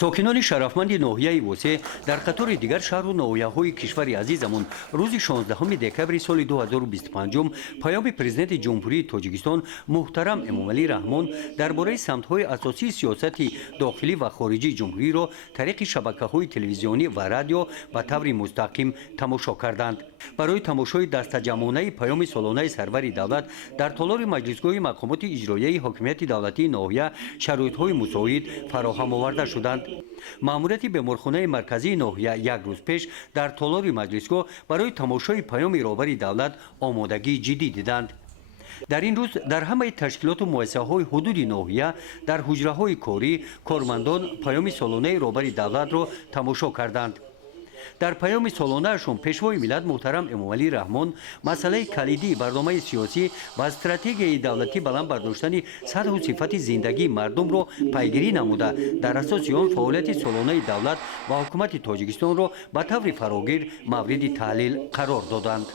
сокинони шарафманди ноҳияи восеъ дар қатори дигар шаҳру ноҳияҳои кишвари азизамон рӯзи 16 декабри соли 2025 паёми президенти ҷумҳурии тоҷикистон муҳтарам эмомалӣ раҳмон дар бораи самтҳои асосии сиёсати дохилӣ ва хориҷии ҷумҳурiyро тариқи шабакаҳои телевизионӣ ва радио ба таври мустақим тамошо карданд. барои тамошои дастаҷамонаи паёми солонаи сарвари давлат дар толори маҷлисгоҳи мақомоти иҷроияи ҳокимияти давлатии ноҳия шароитҳои мусоид фароҳам оварда шуданд. маъмурияти беморхонаи марказии ноҳия як рӯз пеш дар толори маҷлисгоҳ барои тамошои паёми роҳбари давлат омодагии ҷиддӣ диданд. дар ин рӯз дар ҳамаи ташкилоту муассисаҳои ҳудуди ноҳия дар ҳуҷраҳои корӣ кормандон паёми солонаи роҳбари давлатро тамошо карданд. дар паёми солонаашон пешвои миллат муҳтарам эмомалӣ раҳмон масъалаи калидии барномаи сиёсӣ ва стратегияи давлатӣ баланд бардоштани сатҳу сифати зиндагии мардумро пайгирӣ намуда дар асоси он фаъолияти солонаи давлат ва ҳукумати тоҷикистонро ба таври фарогир мавриди таҳлил қарор доданд.